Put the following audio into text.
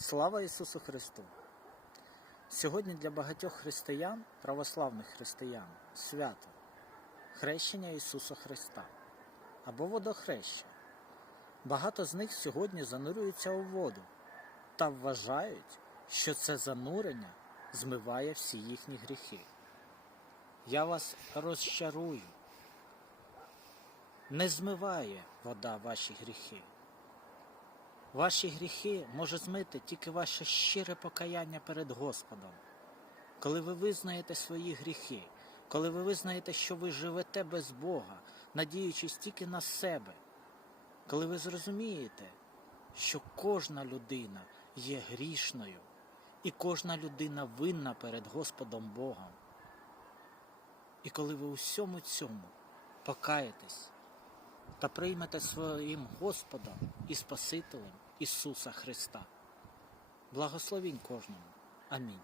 Слава Ісусу Христу! Сьогодні для багатьох християн, православних християн, свято хрещення Ісуса Христа або водохреща. Багато з них сьогодні занурюються у воду та вважають, що це занурення змиває всі їхні гріхи. Я вас розчарую. Не змиває вода ваші гріхи. Ваші гріхи може змити тільки ваше щире покаяння перед Господом. Коли ви визнаєте свої гріхи, коли ви визнаєте, що ви живете без Бога, надіючись тільки на себе, коли ви зрозумієте, що кожна людина є грішною і кожна людина винна перед Господом Богом. І коли ви у всьому цьому покаєтесь та приймете своїм Господом і Спасителем Ісуса Христа. Благословінь кожному. Амінь.